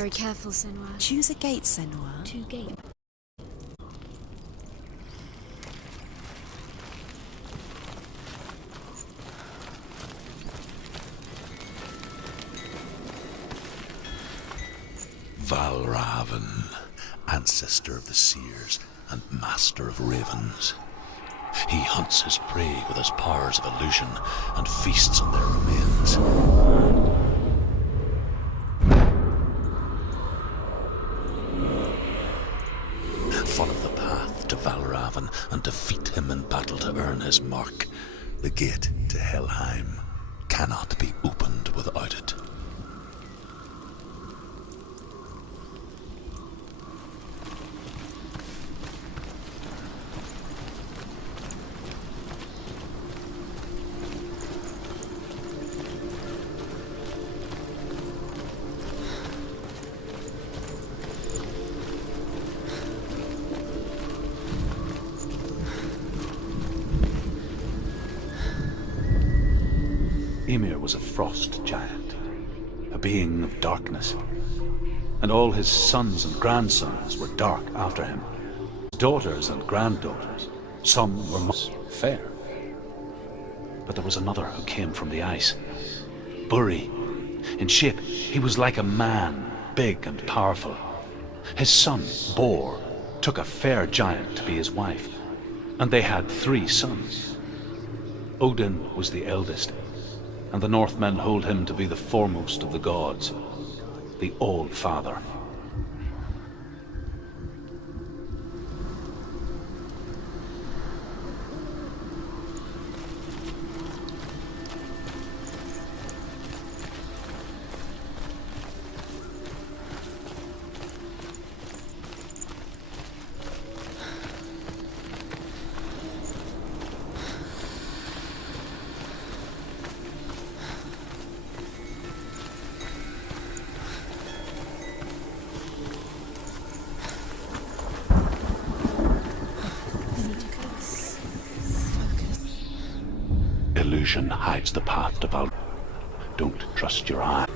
Very careful, Senua. Choose a gate, Senua. 2 gates. Valravan, ancestor of the seers and master of ravens. He hunts his prey with his powers of illusion and feasts on their remains. Follow the path to Valravan and defeat him in battle to earn his mark. The gate to Helheim cannot be opened without it. Ymir was a frost giant, a being of darkness, and all his sons and grandsons were dark after him. His daughters and granddaughters, some were most fair. But there was another who came from the ice. Buri. In shape, he was like a man, big and powerful. His son, Bor, took a fair giant to be his wife, and they had 3 sons. Odin was the eldest, and the Northmen hold him to be the foremost of the gods, the All-Father. Illusion hides the path to Val. Don't trust your eye.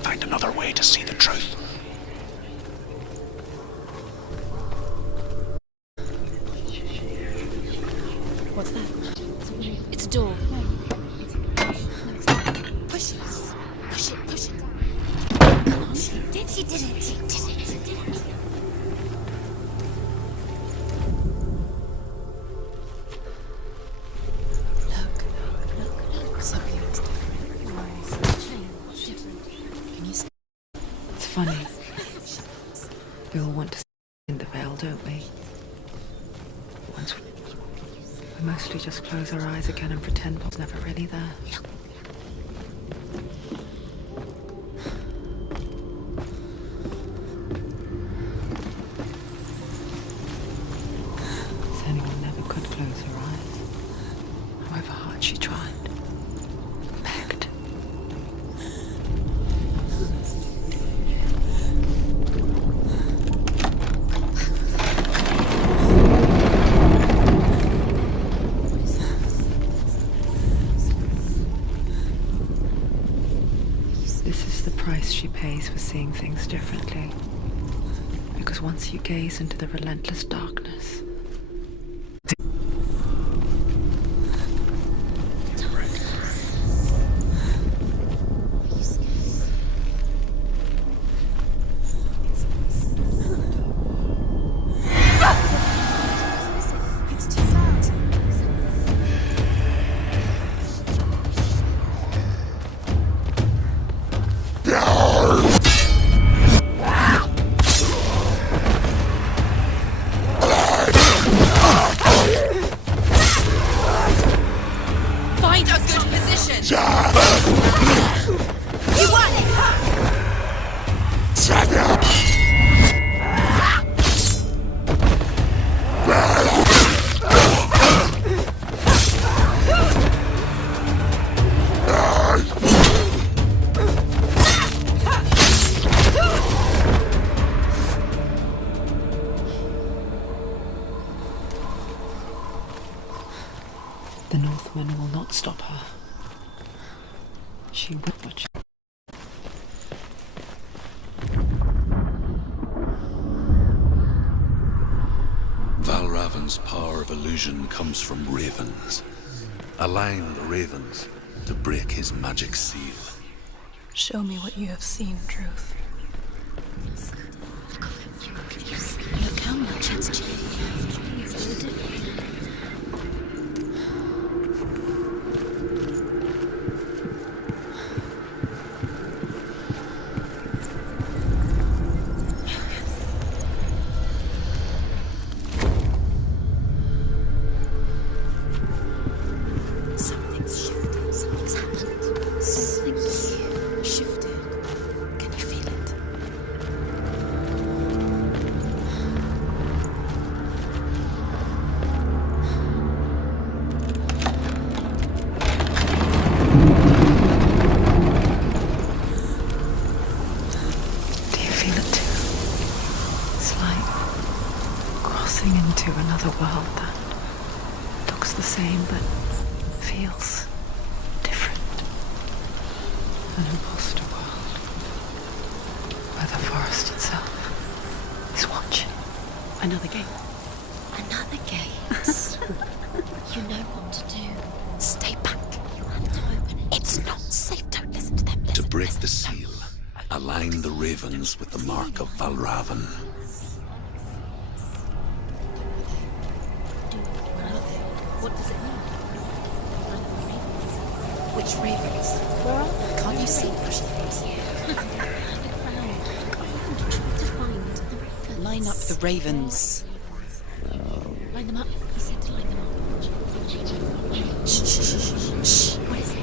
Find another way to see the truth. What's that? It's a door. Push it. Push it. Push it. Come on. She did it. She did it. It's funny. We all want to see in the veil, don't we? Once we mostly just close our eyes again and pretend it's never really there. Senua never could close her eyes, however hard she tried. Begged. This is the price she pays for seeing things differently. Because once you gaze into the relentless darkness, Find a good position. You want it. the Northmen will not stop her. She will, but she... Helheim's power of illusion comes from ravens. Align the ravens to break his magic seal. Show me what you have seen, Truth. Look how much it's changed. It's so different. Something's shifted. Something's happened. Something's shifted. Can you feel it? Do you feel it too? It's like crossing into another world that looks the same but feels different. An imposter world where the forest itself is watching. Another gate. Another gate. You know what to do. Stay back. You have to open it. It's not safe. Don't listen to them. To Listen, break listen. the seal, align the ravens with the mark of Valravan. What does it mean? Which ravens? Can't you see? Line up the ravens. Line them up. He said to line them up. Shh, shh, shh, shh, shh. What is it?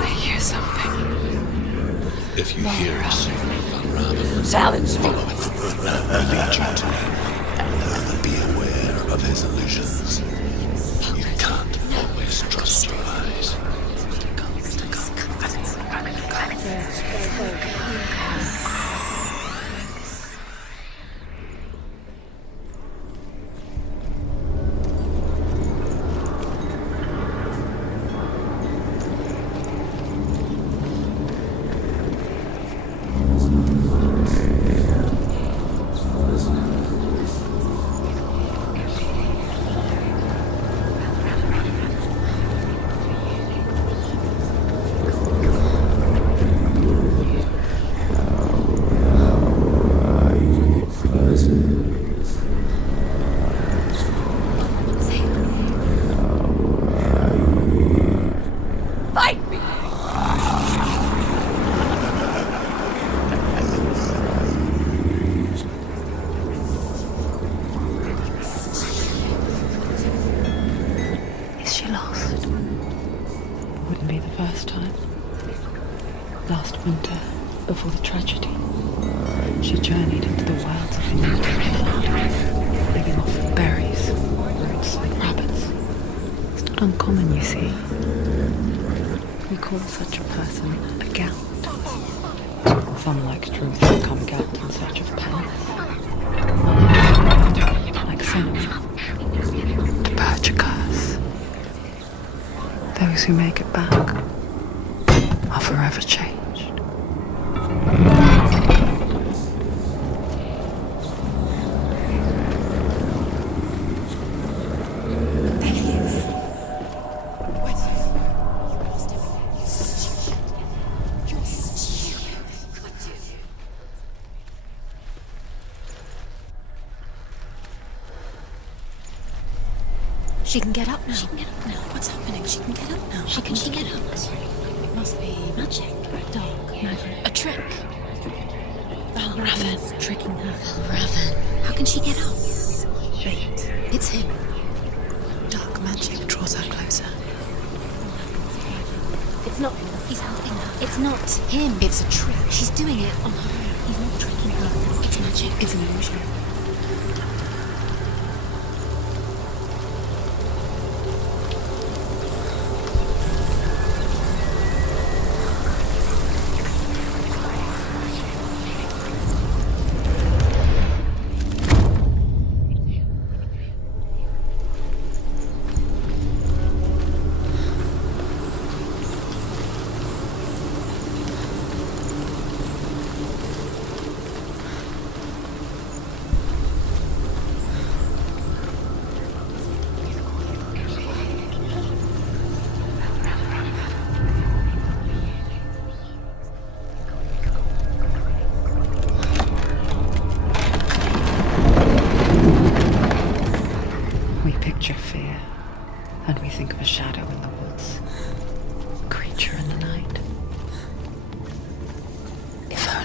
I hear something. If you hear a sound of Valravan, Silence me. follow it. He leads you to him. And be aware of his illusions. You can't always trust your eyes. Fight me! Is she lost? Wouldn't be the first time. Last winter, before the tragedy, she journeyed into the wilds of England, living off of berries, roots, and rabbits. It's not uncommon, you see. We call such a person a gout. Some, like Truth, become gout in search of penance. Like Senua, to purge a curse. Those who make it back are forever changed. There he is. Wait. You lost everything. You stupid. You're stupid. Could you? She can get up now. She can get up now. What's happening? She can get up now. She can get up. It must be magic. Dark magic. A trick. Valravan tricking her. Valravan. How can she get up? Wait. It's him. Dark magic draws her closer. It's not him. He's helping her. It's not him. It's a trick. She's doing it on her own. He's not tricking her. It's magic. It's an illusion.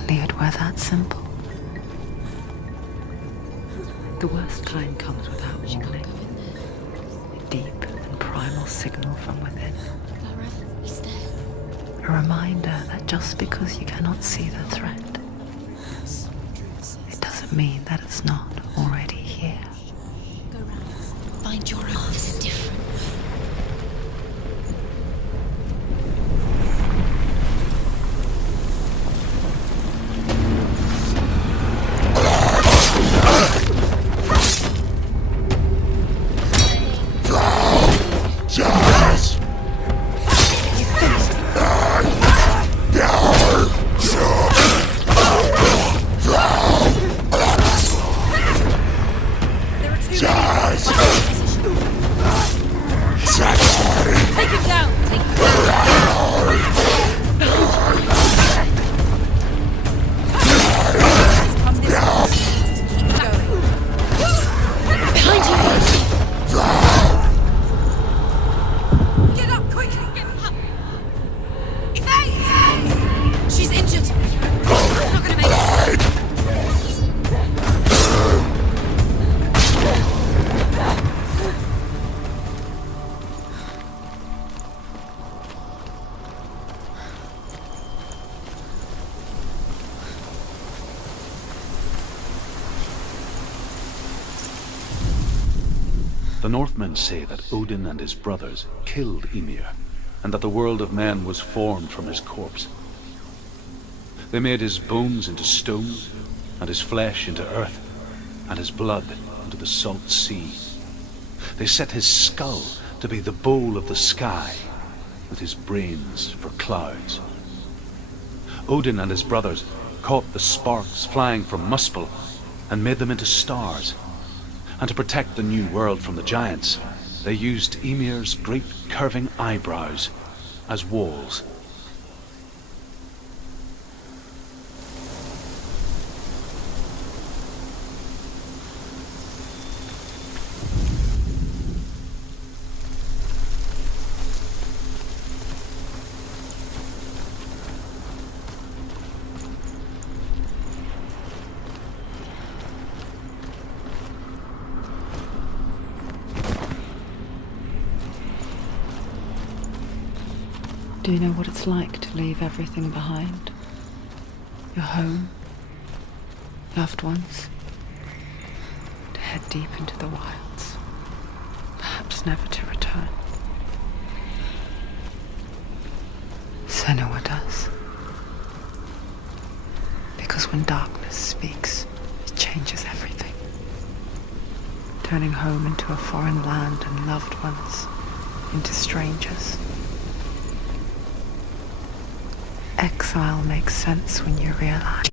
only it were that simple. The worst kind comes without warning. A deep and primal signal from within. He's there. A reminder that just because you cannot see the threat, it doesn't mean that it's not already here. Go round. Find your own. There's a different. The Northmen say that Odin and his brothers killed Ymir, and that the world of men was formed from his corpse. They made his bones into stone, and his flesh into earth, and his blood into the salt sea. They set his skull to be the bowl of the sky, with his brains for clouds. Odin and his brothers caught the sparks flying from Muspel and made them into stars. And to protect the new world from the giants, they used Ymir's great curving eyebrows as walls. Do you know what it's like to leave everything behind? Your home, loved ones, to head deep into the wilds, perhaps never to return. Senua does. Because when darkness speaks, it changes everything. Turning home into a foreign land and loved ones into strangers. Exile makes sense when you realize.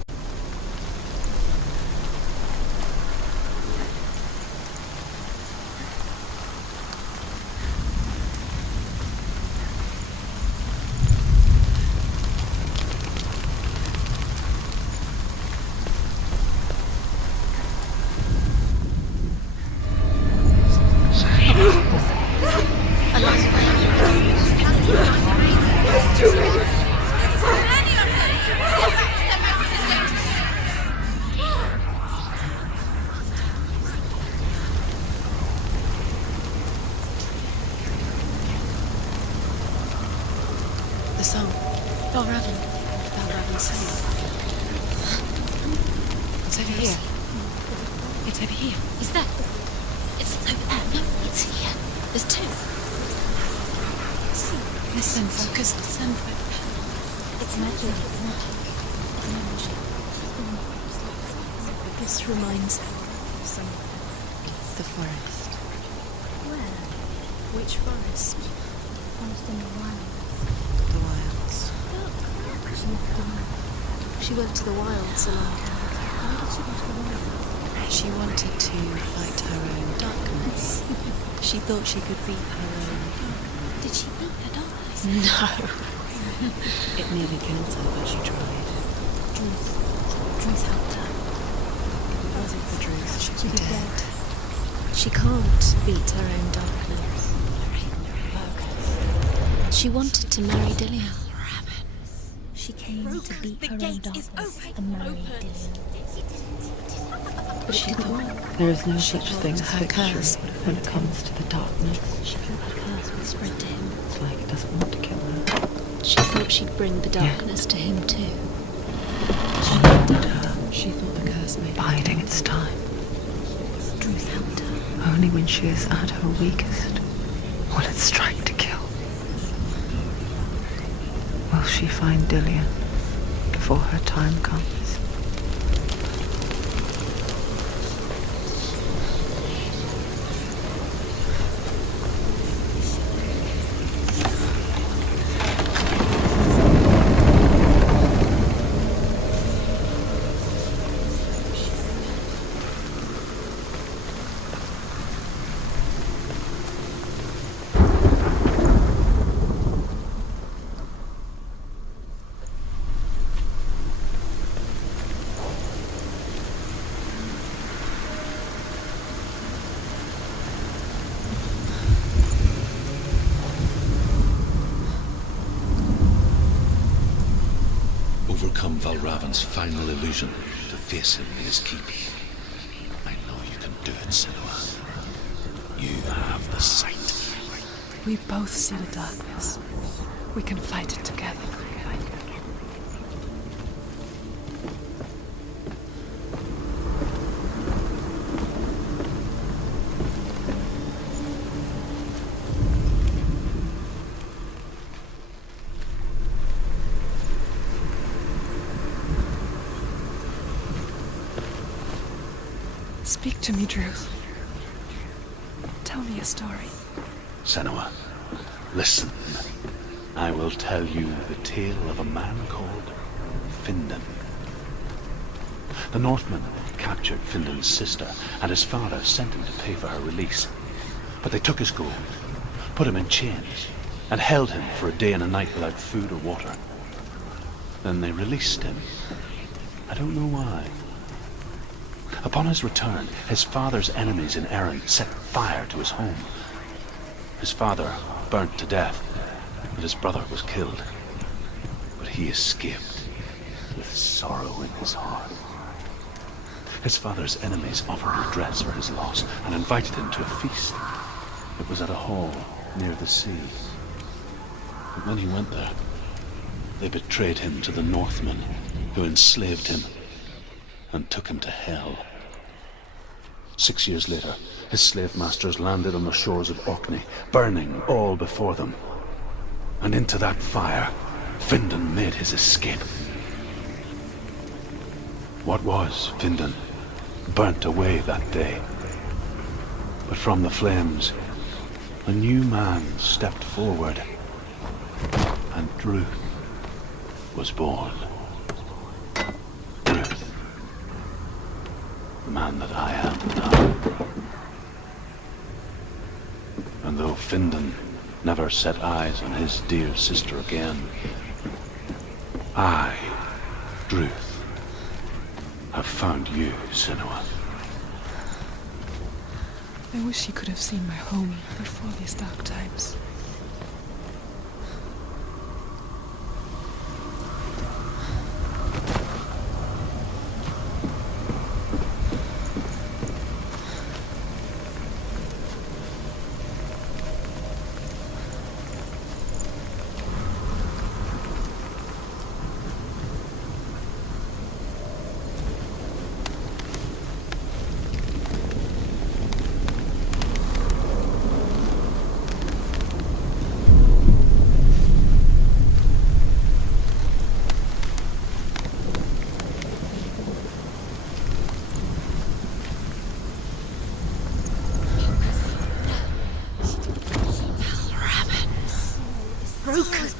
The song. Balraven's song. It's over here. It's over here. Is that? It's over there. No, it's here. There's two. Listen, focus. Listen. It's magic. It's magic. This reminds her of somewhere. The forest. Where? Which forest? Forest in the wild. The wilds. She went to the wilds a long time ago. Why did she go to the wilds? She wanted to fight her own darkness. She thought she could beat her own. Did she beat her darkness? No. It nearly killed her, but she tried. Druth helped her. If it wasn't for Druth, she'd be dead. She can't beat her own darkness. She wanted to marry Dilion. She came to beat her own darkness and marry Dilion. But she thought there is no such thing as her curse victory when it comes to the darkness. She thought her curse would spread to him. It's like it doesn't want to kill her. She thought she'd bring the darkness to him too. She helped her. She thought the curse made her Biding its time. Truth helped her. Only when she is at her weakest will it strike to kill. Will she find Dilion before her time comes? Overcome Valravan's final illusion to face him in his keep. I know you can do it, Senua. You have the sight. We both see the darkness. We can fight it together. Speak to me, Druth. Tell me a story. Senua, listen. I will tell you the tale of a man called Findan. The Northmen captured Findan's sister, and his father sent him to pay for her release. But they took his gold, put him in chains, and held him for a day and a night without food or water. Then they released him. I don't know why. Upon his return, his father's enemies in Erin set fire to his home. His father burnt to death, and his brother was killed. But he escaped with sorrow in his heart. His father's enemies offered redress for his loss and invited him to a feast. It was at a hall near the sea. But when he went there, they betrayed him to the Northmen, who enslaved him and took him to hell. 6 years later, his slave masters landed on the shores of Orkney, burning all before them. And into that fire, Findan made his escape. What was Findan burnt away that day. But from the flames, a new man stepped forward, and Druth was born. Druth, the man that I am now. And though Findan never set eyes on his dear sister again, I, Druth, have found you, Senua. I wish he could have seen my home before these dark times.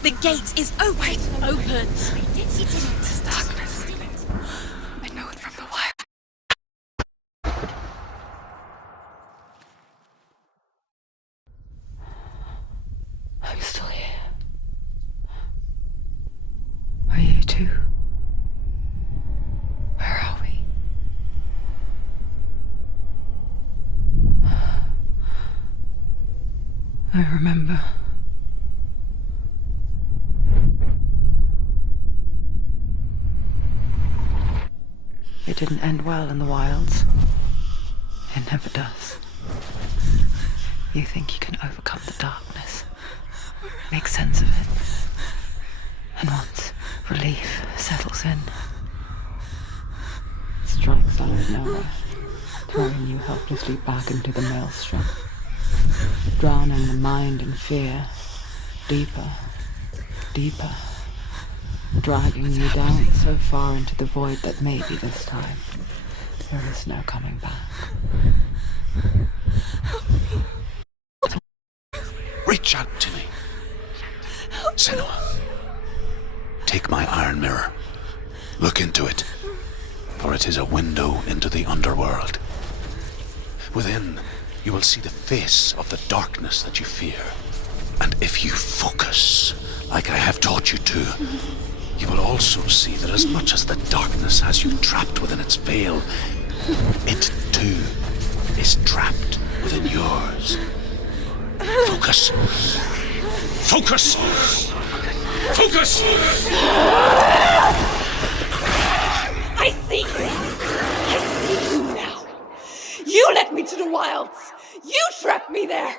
The gate is open! This darkness. I know it from the wild. I'm still here. Are you too? Where are we? I remember. It didn't end well in the wilds. It never does. You think you can overcome the darkness, make sense of it, and once relief settles in, it strikes out of nowhere, throwing you helplessly back into the maelstrom, drowning the mind in fear, deeper, deeper, dragging you down so far into the void that maybe this time there is no coming back. Reach out to me. Senua, take my iron mirror. Look into it, for it is a window into the underworld. Within, you will see the face of the darkness that you fear. And if you focus, like I have taught you to, you will also see that as much as the darkness has you trapped within its veil, it too is trapped within yours. Focus! Focus! Focus! I see you! I see you now! You led me to the wilds! You trapped me there!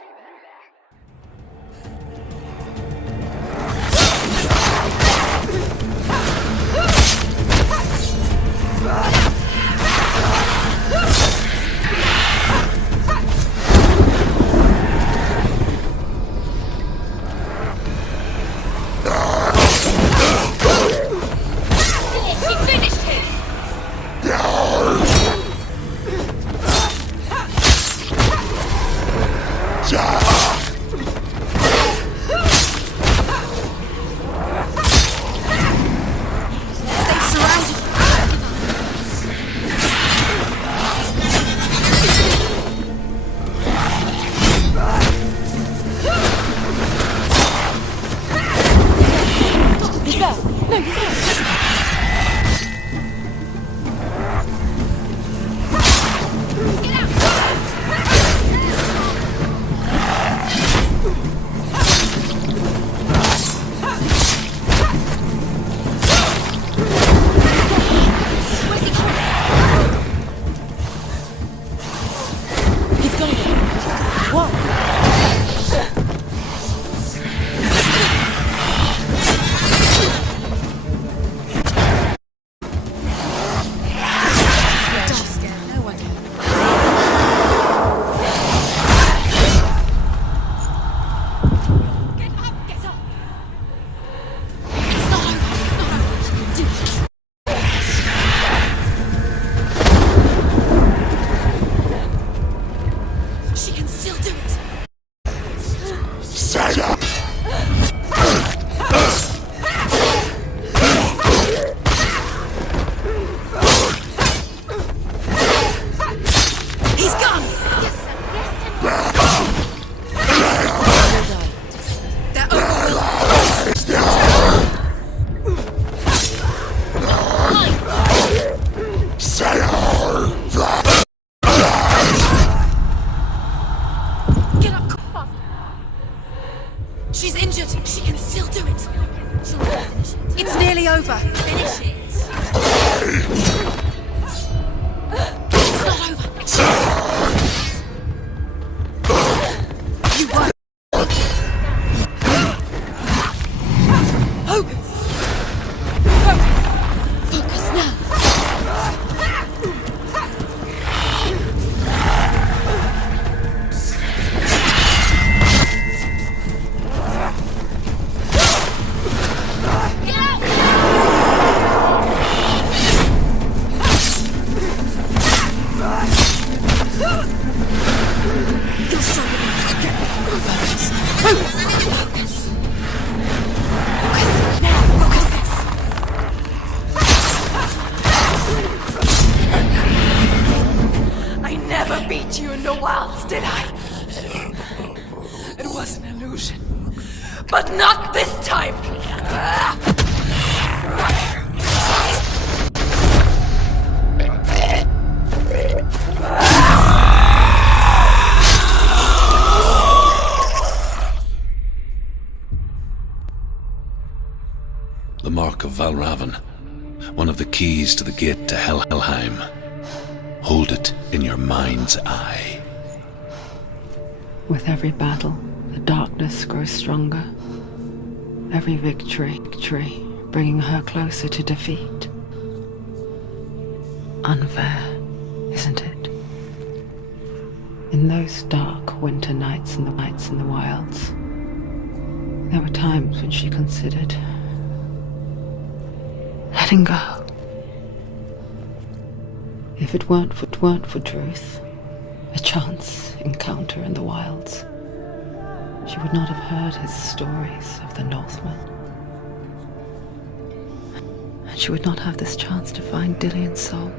But not this time! The mark of Valravan. One of the keys to the gate to Helheim. Hold it in your mind's eye. With every battle, the darkness grows stronger. Every victory, bringing her closer to defeat. Unfair, isn't it? In those dark winter nights in the wilds, there were times when she considered letting go. If it weren't for truth, a chance encounter in the wilds, she would not have heard his stories of the Northmen. And she would not have this chance to find Dilion's soul.